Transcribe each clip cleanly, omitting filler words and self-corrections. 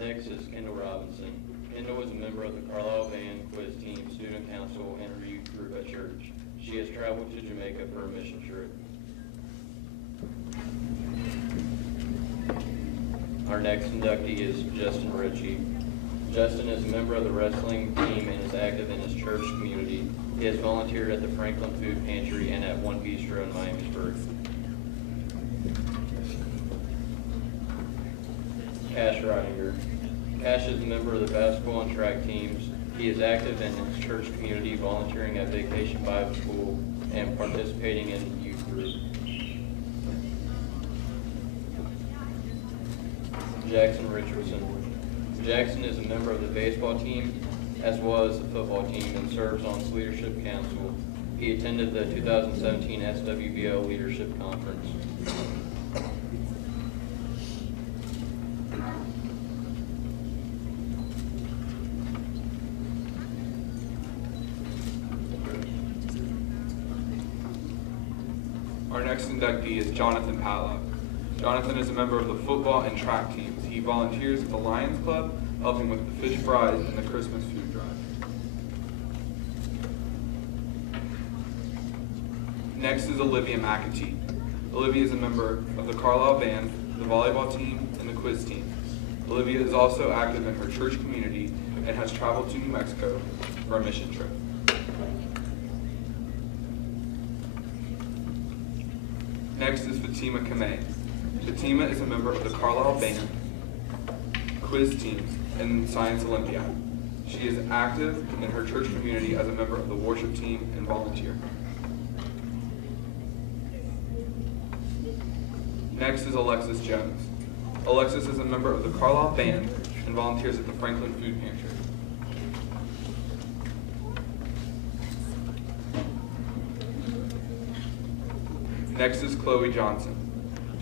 Next is Kendall Robinson. Kendall is a member of the Carlisle Band, quiz team, student council, and her youth group at church. She has traveled to Jamaica for a mission trip. Our next inductee is Justin Ritchie. Justin is a member of the wrestling team and is active in his church community. He has volunteered at the Franklin Food Pantry and at One Bistro in Miamisburg. Cash Ridinger. Cash is a member of the basketball and track teams. He is active in his church community, volunteering at Vacation Bible School and participating in youth group. Jackson Richardson. Jackson is a member of the baseball team as well as the football team and serves on its leadership council. He attended the 2017 SWBO Leadership Conference. Our next inductee is Jonathan Padlock. Jonathan is a member of the football and track teams. He volunteers at the Lions Club, helping with the fish fries and the Christmas food drive. Next is Olivia McAtee. Olivia is a member of the Carlisle Band, the volleyball team, and the quiz team. Olivia is also active in her church community and has traveled to New Mexico for a mission trip. Next is Fatima Kameh. Fatima is a member of the Carlisle Band, quiz teams, and Science Olympiad. She is active in her church community as a member of the worship team and volunteer. Next is Alexis Jones. Alexis is a member of the Carlisle Band and volunteers at the Franklin Food Pantry. Next is Chloe Johnson.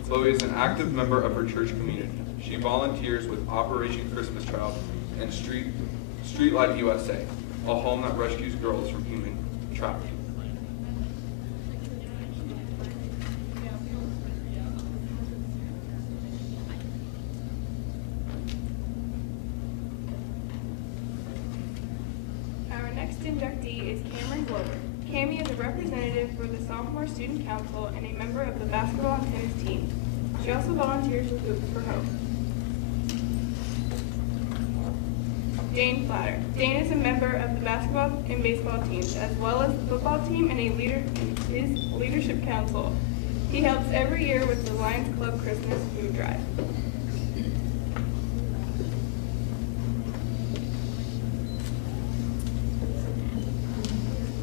Chloe is an active member of her church community. She volunteers with Operation Christmas Child and Streetlight USA, a home that rescues girls from human trafficking. Our next inductee is Cameron Glover. Cami is a representative for the Sophomore Student Council and a member of the basketball and tennis team. She also volunteers with Hoops for Hope. Dane Platter. Dane is a member of the basketball and baseball teams, as well as the football team and a leader in his leadership council. He helps every year with the Lions Club Christmas food drive.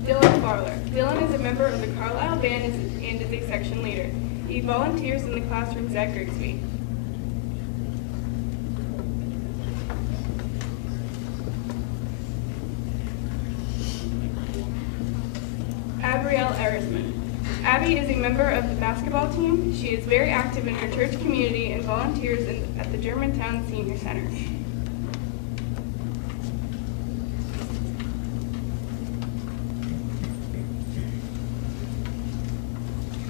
Dylan Farler. Dylan is a member of the Carlisle Band and is a section leader. He volunteers in the classrooms at Grigsby. Abrielle Erisman. Abby is a member of the basketball team. She is very active in her church community and volunteers at the Germantown Senior Center.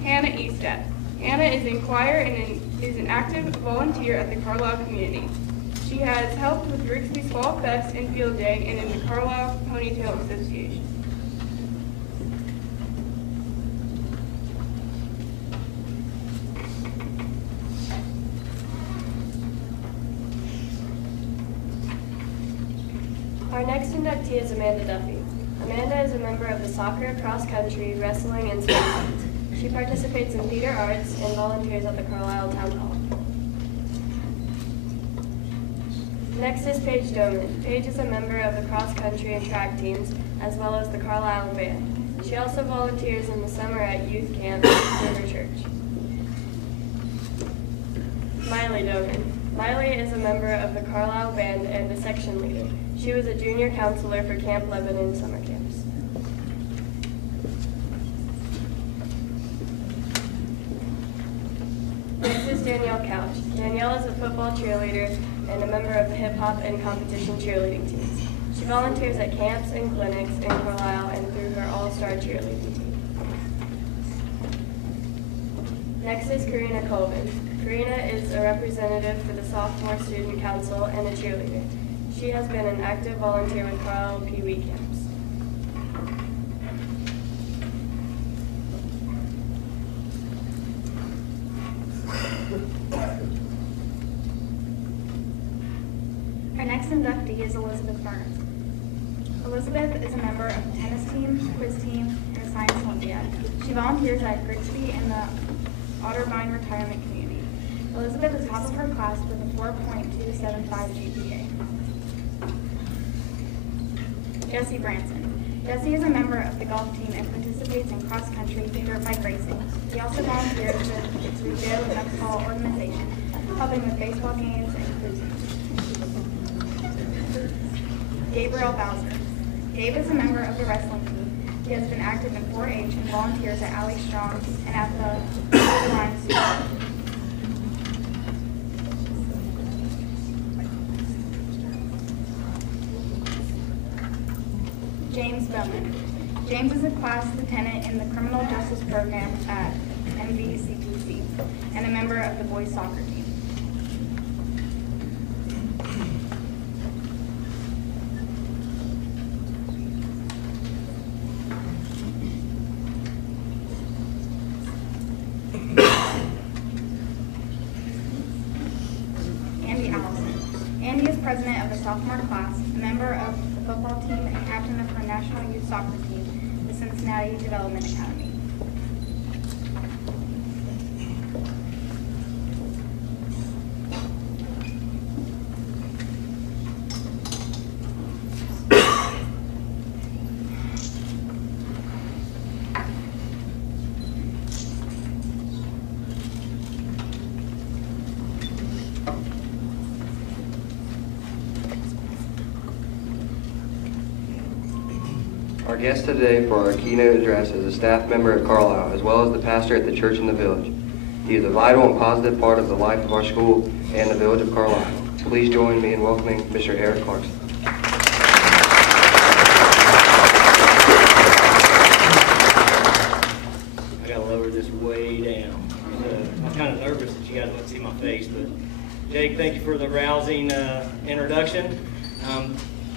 Hannah Eastat. Hannah is in choir and is an active volunteer at the Carlisle community. She has helped with Grigsby's Fall Fest and Field Day and in the Carlisle Ponytail Association. Our next inductee is Amanda Duffy. Amanda is a member of the soccer, cross-country, wrestling, and swim teams. She participates in theater arts and volunteers at the Carlisle Town Hall. Next is Paige Doman. Paige is a member of the cross-country and track teams, as well as the Carlisle Band. She also volunteers in the summer at youth camp for her church. Miley Doman. Miley is a member of the Carlisle Band and a section leader. She was a junior counselor for Camp Lebanon summer camps. Next is Danielle Couch. Danielle is a football cheerleader and a member of the hip hop and competition cheerleading teams. She volunteers at camps and clinics in Carlisle and through her all-star cheerleading team. Next is Karina Colvin. Karina is a representative for the Sophomore Student Council and a cheerleader. She has been an active volunteer with Carlisle Pee Wee camps. Our next inductee is Elizabeth Burns. Elizabeth is a member of the tennis team, quiz team, and the Science Olympiad. She volunteers at Grigsby and the Otterbein Retirement Community. Elizabeth is top of her class with a 4.275 GPA. Jessie Branson. Jessie is a member of the golf team and participates in cross-country dirt bike racing. He also volunteers with its Revere Mexico organization, helping with baseball games and cruising. Gabriel Bowser. Gabe is a member of the wrestling team. He has been active in 4-H and volunteers at Allie Strong and at the Lions School. James Bowman. James is a class lieutenant in the criminal justice program at MVCPC and a member of the boys soccer team. Andy Allison. Andy is president of the sophomore class, a member of the football team, and captain of her national youth soccer team, the Cincinnati Development Academy. Our guest today for our keynote address is a staff member at Carlisle, as well as the pastor at the church in the village. He is a vital and positive part of the life of our school and the village of Carlisle. Please join me in welcoming Mr. Eric Clarkson. I gotta lower this way down. I'm kind of nervous that you guys won't see my face, but Jake, thank you for the rousing introduction.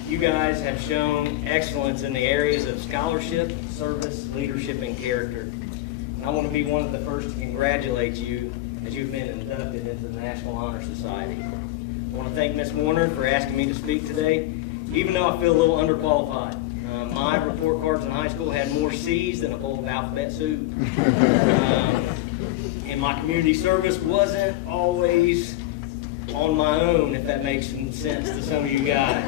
You guys have shown excellence in the areas of scholarship, service, leadership, and character. And I want to be one of the first to congratulate you as you've been inducted into the National Honor Society. I want to thank Ms. Warner for asking me to speak today, even though I feel a little underqualified. My report cards in high school had more C's than a bowl of alphabet soup. And my community service wasn't always on my own, if that makes some sense to some of you guys.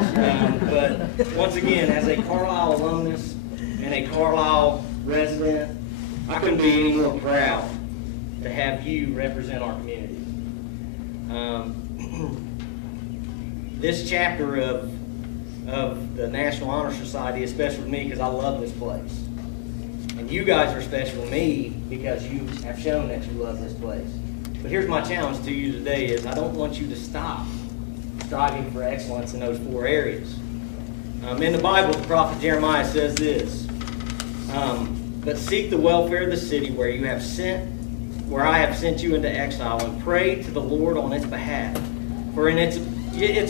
But once again, as a Carlisle alumnus and a Carlisle resident, I couldn't be any more proud to have you represent our community. This chapter of the National Honor Society is special to me because I love this place. And you guys are special to me because you have shown that you love this place. But here's my challenge to you today is I don't want you to stop striving for excellence in those 4 areas. In the Bible, the prophet Jeremiah says this, but seek the welfare of the city where I have sent you into exile, and pray to the Lord on its behalf. For in its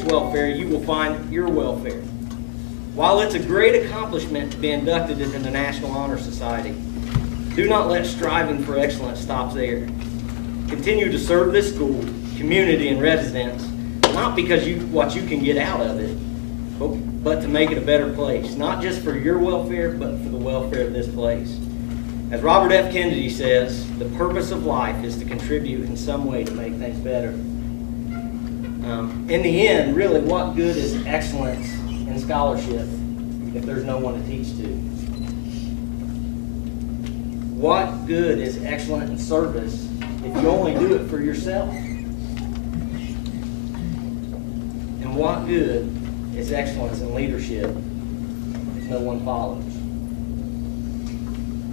welfare you will find your welfare. While it's a great accomplishment to be inducted into the National Honor Society, do not let striving for excellence stop there. Continue to serve this school, community, and residents, not because what you can get out of it, but to make it a better place, not just for your welfare, but for the welfare of this place. As Robert F. Kennedy says, the purpose of life is to contribute in some way to make things better. In the end, really, what good is excellence in scholarship if there's no one to teach to? What good is excellent in service if you only do it for yourself? And what good is excellence in leadership if no one follows?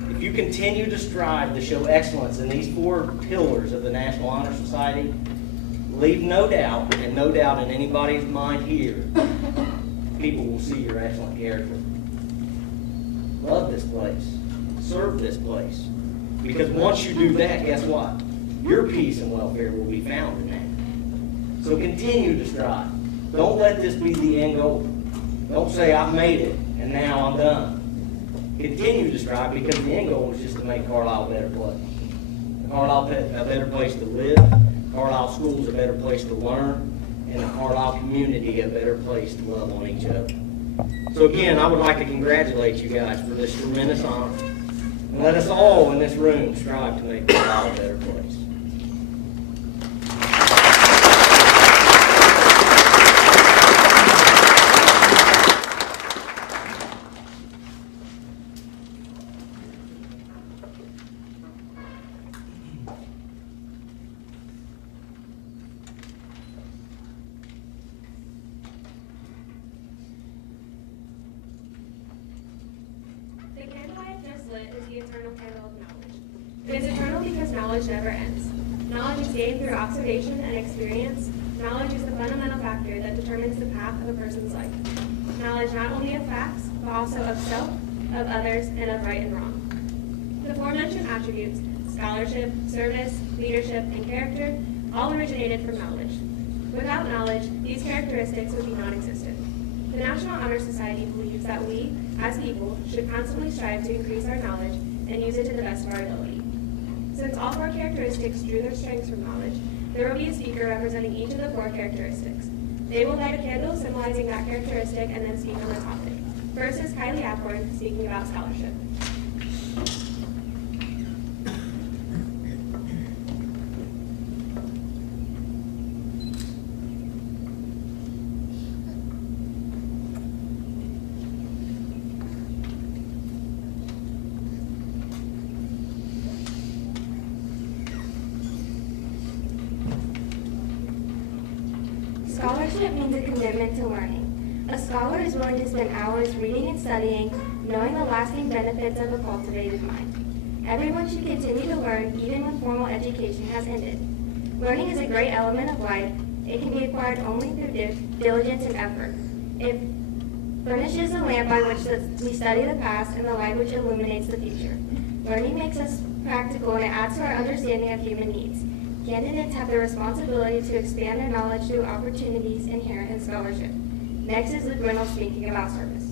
If you continue to strive to show excellence in these 4 pillars of the National Honor Society, leave no doubt, and no doubt in anybody's mind here, people will see your excellent character. Love this place. Serve this place. Because once you do that, guess what? Your peace and welfare will be found in that. So continue to strive. Don't let this be the end goal. Don't say, I've made it, and now I'm done. Continue to strive, because the end goal is just to make Carlisle a better place. Carlisle a better place to live, Carlisle schools a better place to learn, and the Carlisle community a better place to love on each other. So again, I would like to congratulate you guys for this tremendous honor. And let us all in this room strive to make Carlisle a better place. The candle I have just lit is the eternal candle of knowledge. It is eternal because knowledge never ends. Knowledge is gained through observation and experience. Knowledge is the fundamental factor that determines the path of a person's life. Knowledge not only of facts, but also of self, of others, and of right and wrong. The aforementioned attributes, scholarship, service, leadership, and character, all originated from knowledge. Without knowledge, these characteristics would be non-existent. The National Honor Society believes that we, as people, should constantly strive to increase our knowledge and use it to the best of our ability. Since all four characteristics drew their strengths from knowledge, there will be a speaker representing each of the four characteristics. They will light a candle symbolizing that characteristic and then speak on the topic. First is Kylie Acorn speaking about scholarship. Scholarship means a commitment to learning. A scholar is willing to spend hours reading and studying, knowing the lasting benefits of a cultivated mind. Everyone should continue to learn even when formal education has ended. Learning is a great element of life. It can be acquired only through diligence and effort. It furnishes a lamp by which we study the past and the light which illuminates the future. Learning makes us practical and it adds to our understanding of human needs. Candidates have the responsibility to expand their knowledge through opportunities inherent in scholarship. Next is Luke Reynolds speaking about service.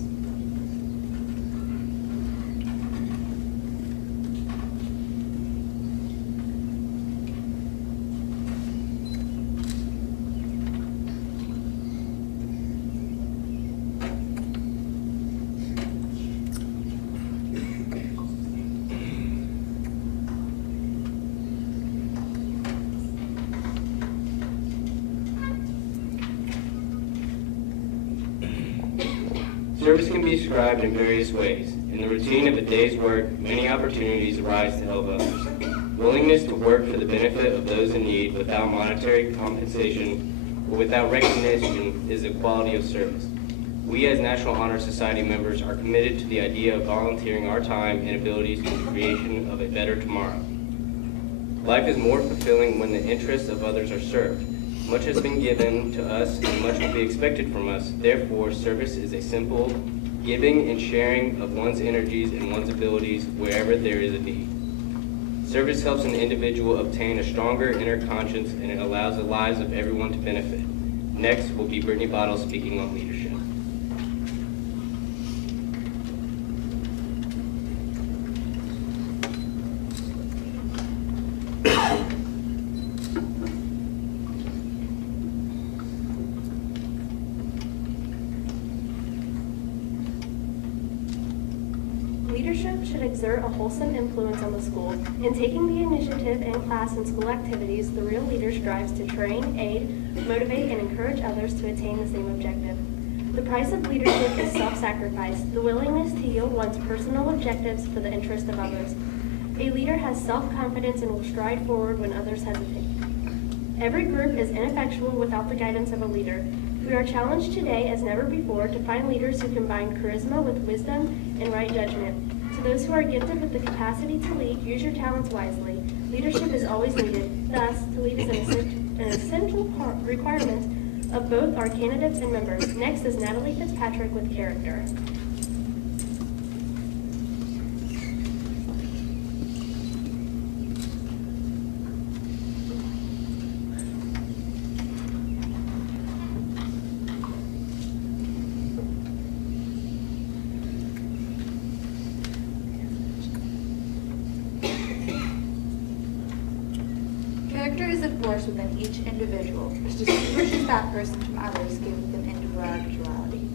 Service can be described in various ways. In the routine of a day's work, many opportunities arise to help others. Willingness to work for the benefit of those in need without monetary compensation or without recognition is a quality of service. We as National Honor Society members are committed to the idea of volunteering our time and abilities to the creation of a better tomorrow. Life is more fulfilling when the interests of others are served. Much has been given to us and much will be expected from us. Therefore, service is a simple giving and sharing of one's energies and one's abilities wherever there is a need. Service helps an individual obtain a stronger inner conscience and it allows the lives of everyone to benefit. Next will be Brittany Bottle speaking on leadership. Leadership should exert a wholesome influence on the school. In taking the initiative in class and school activities, the real leader strives to train, aid, motivate, and encourage others to attain the same objective. The price of leadership is self-sacrifice, the willingness to yield one's personal objectives for the interest of others. A leader has self-confidence and will stride forward when others hesitate. Every group is ineffectual without the guidance of a leader. We are challenged today as never before to find leaders who combine charisma with wisdom and right judgment. To those who are gifted with the capacity to lead, use your talents wisely. Leadership is always needed. Thus, to lead is an essential requirement of both our candidates and members. Next is Natalie Fitzpatrick with character. Character is a force within each individual, which distinguishes that person from others, giving them individuality.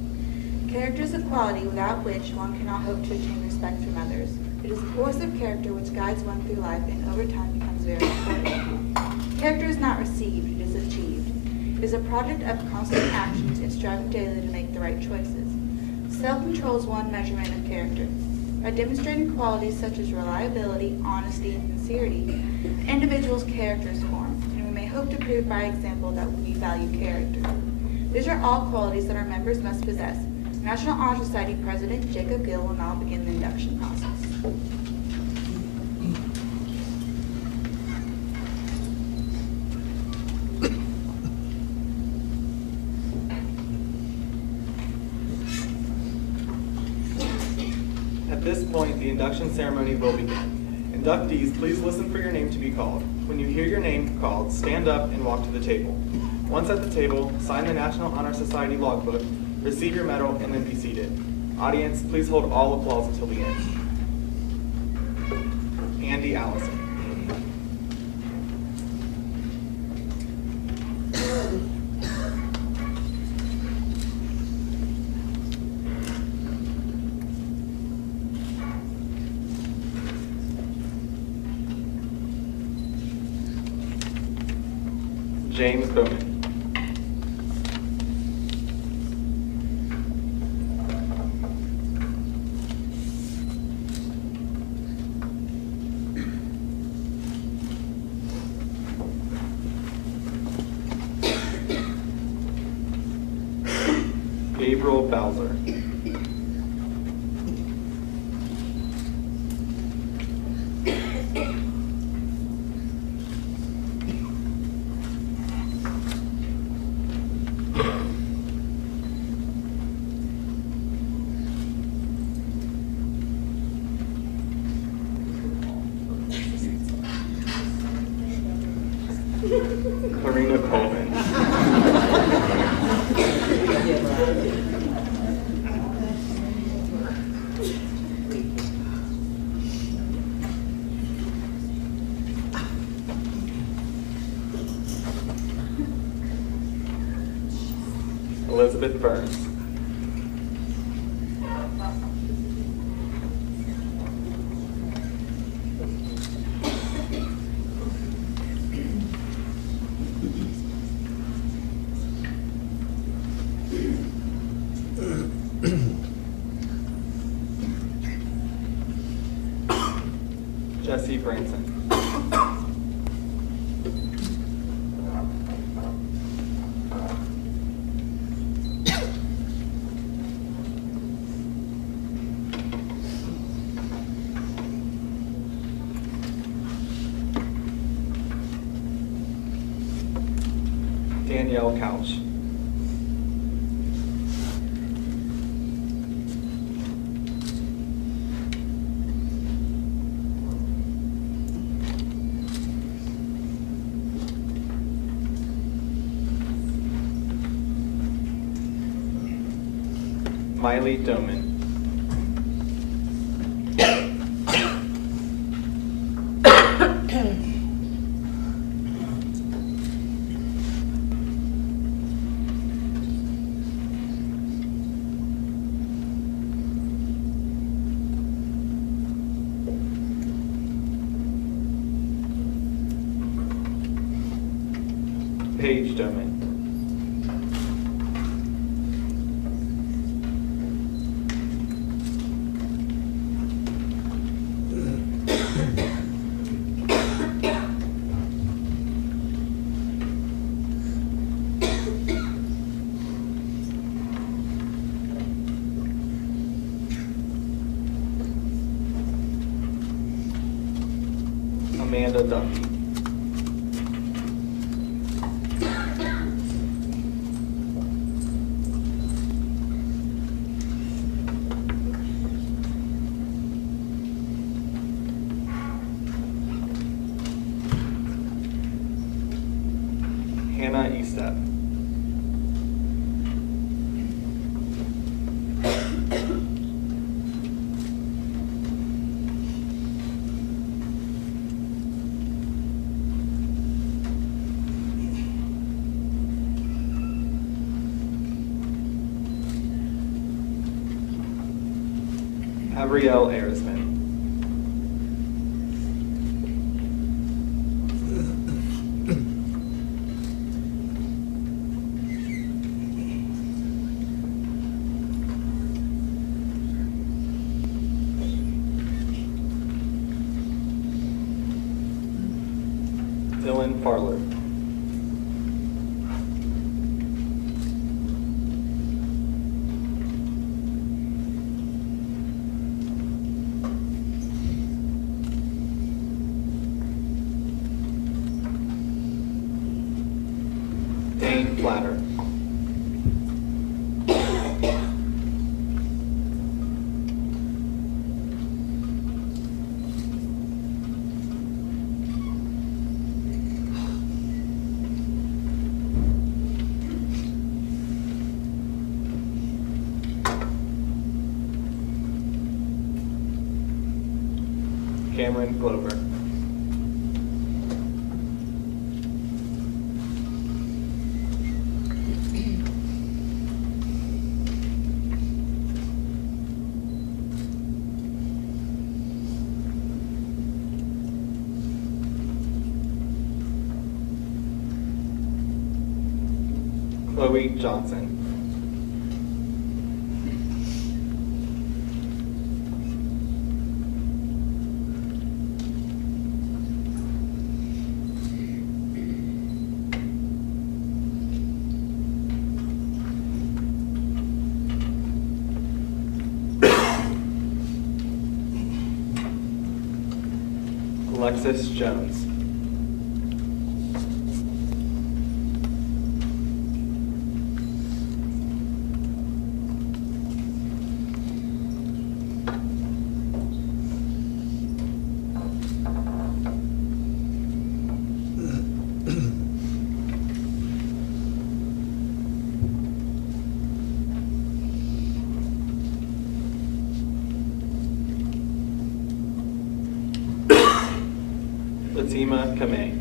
Character is a quality without which one cannot hope to obtain respect from others. It is a force of character which guides one through life and over time becomes very important. Character is not received, it is achieved. It is a product of constant actions and striving daily to make the right choices. Self-control is one measurement of character. By demonstrating qualities such as reliability, honesty, and sincerity, an individual's character is formed, and we may hope to prove by example that we value character. These are all qualities that our members must possess. National Honor Society President Jacob Gill will now begin the induction process. At this point, the induction ceremony will begin. Inductees, please listen for your name to be called. When you hear your name called, stand up and walk to the table. Once at the table, sign the National Honor Society logbook, receive your medal, and then be seated. Audience, please hold all applause until the end. Andy Allison. James Bowman. Gabriel Bowser. Clarina Coleman. Elizabeth Burns. Jesse Branson. Danielle Couch. Miley Doman. Paige Doman. Amanda Duffy. Hannah Estep. Avriel Arisman. Dylan Farler. Dane Platter. Cameron Glover. Chloe Johnson. Alexis Jones. Fatima Kameh.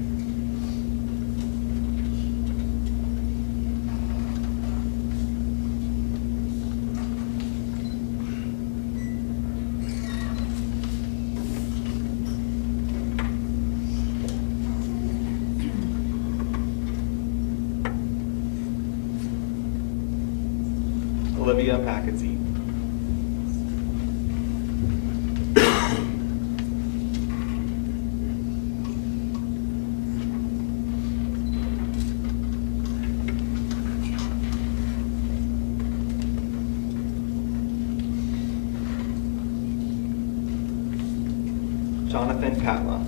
Olivia Packety. Jonathan Patla.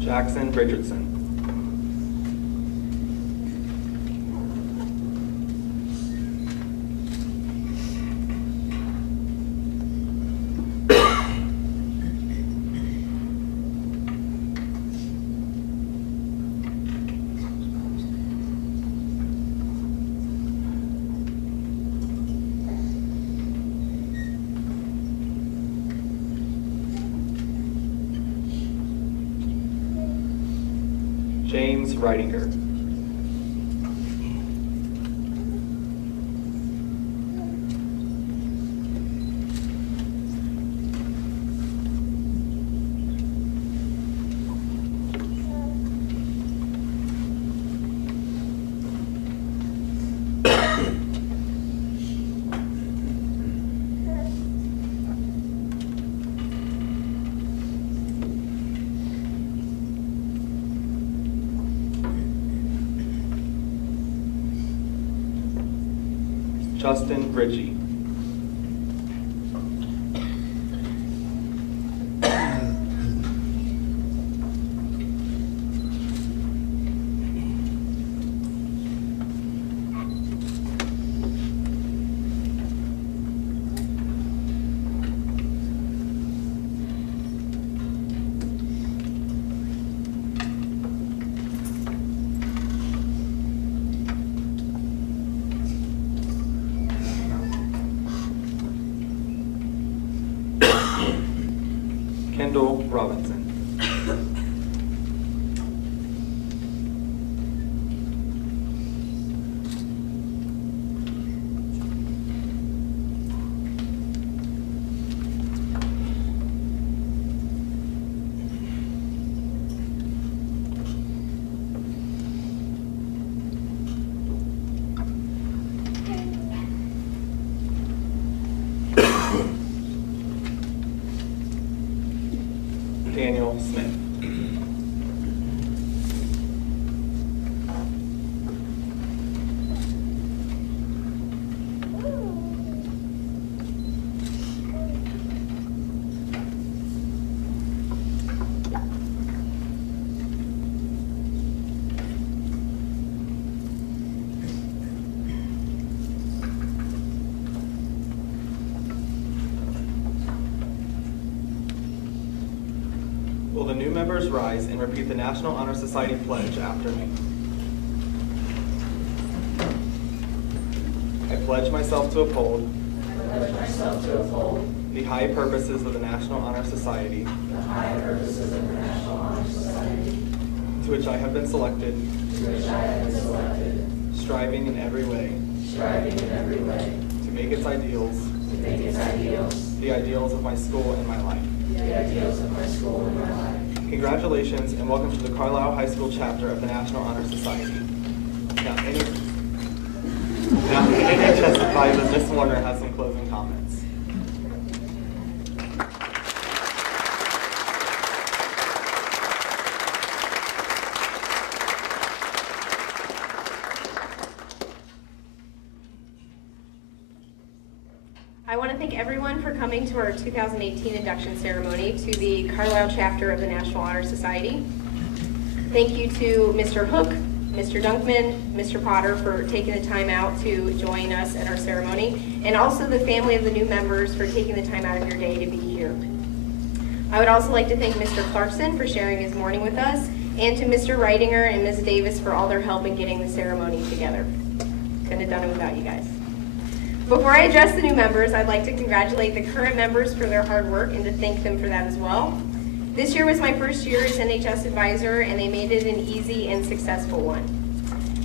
Jackson Richardson. James Reidinger. Justin Ritchie. Kendall Robinson. Daniel Smith. Will the new members rise and repeat the National Honor Society pledge after me? I pledge myself to uphold the high purposes of the National Honor Society, to which I have been selected, striving in every way to make its ideals the ideals of my school and my life. Congratulations and welcome to the Carlisle High School chapter of the National Honor Society. Now, NHS advisor Ms. Warner has some closing comments. I want to thank everyone for coming to our 2018 induction ceremony to the Carlisle chapter of the National Honor Society. Thank you to Mr. Hook, Mr. Dunkman, Mr. Potter for taking the time out to join us at our ceremony, and also the family of the new members for taking the time out of your day to be here. I would also like to thank Mr. Clarkson for sharing his morning with us, and to Mr. Reitinger and Ms. Davis for all their help in getting the ceremony together. Couldn't have done it without you guys. Before I address the new members, I'd like to congratulate the current members for their hard work and to thank them for that as well. This year was my first year as NHS advisor, and they made it an easy and successful one.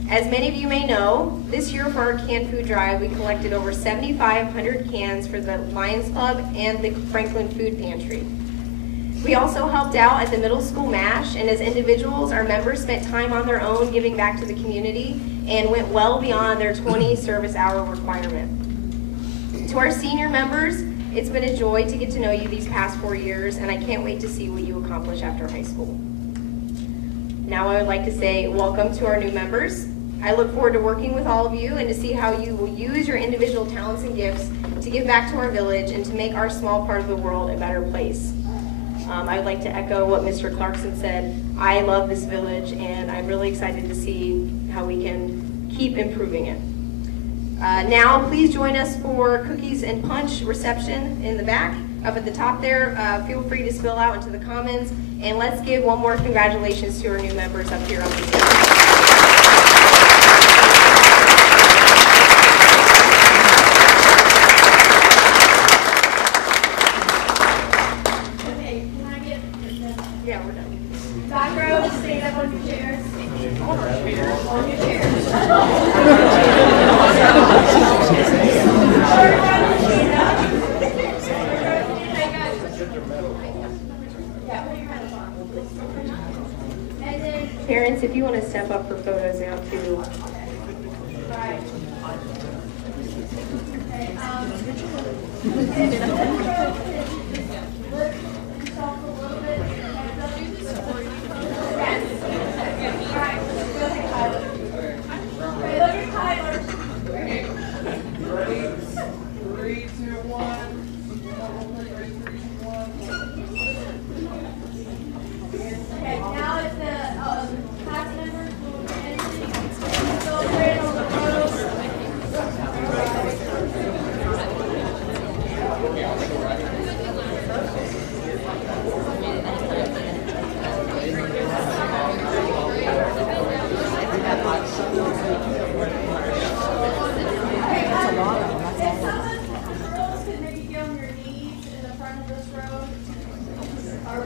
As many of you may know, this year for our canned food drive, we collected over 7,500 cans for the Lions Club and the Franklin Food Pantry. We also helped out at the middle school MASH, and as individuals, our members spent time on their own giving back to the community and went well beyond their 20 service hour requirement. To our senior members, it's been a joy to get to know you these past 4 years, and I can't wait to see what you accomplish after high school. Now I would like to say welcome to our new members. I look forward to working with all of you and to see how you will use your individual talents and gifts to give back to our village and to make our small part of the world a better place. I would like to echo what Mr. Clarkson said. I love this village, and I'm really excited to see how we can keep improving it. Now, please join us for cookies and punch reception in the back. Up at the top there, feel free to spill out into the commons, and let's give one more congratulations to our new members up here on the stage. Yeah, we're done. Back row, stand up on your chairs. On your chairs. Parents, if you want to step up for photos now too. Our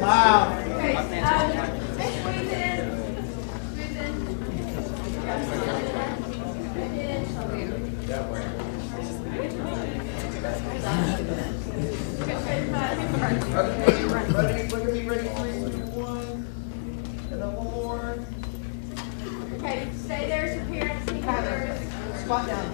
Wow. Ready, look at me, ready, 3, 2, 1. And then one more. Okay, stay there, so parents can gather. Squat down.